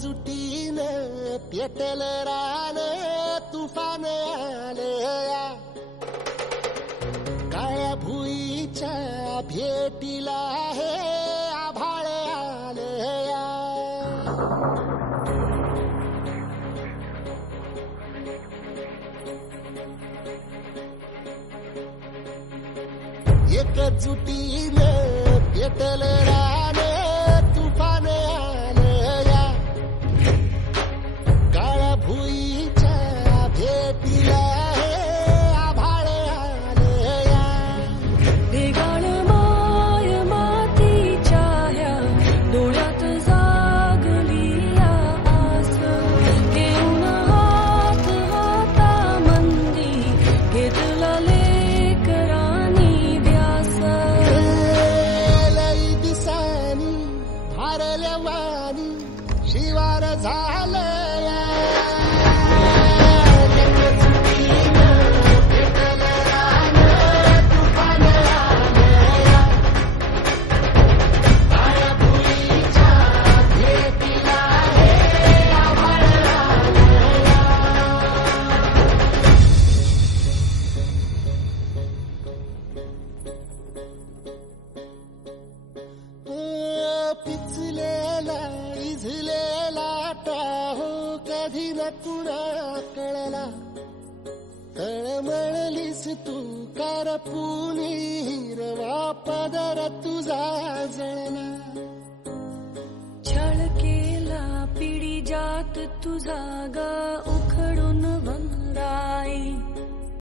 एकजुटीनं पेटल रान तुफान आलया काळ्या भुईच्या भेटीला हे आभाळ आलया एकजुटीनं पेटल रान तुफान आलया काळ्या भुईच्या भेटीला हे आभाळ आलया ढेगाळ माय मातीच्या ह्या डोळ्यात जागली या आस घेऊन हात हातामंदी घेतला लेकरांनी ध्यास लई दिसानी भारल्या वाणी शिवार झालया पिचलेला इझलेला टाहो कधी न कुणा कळला तळमळलीस तू करपुनी हिरवा पदर तुझा जळला छळ केला पिढी जात तुझा ग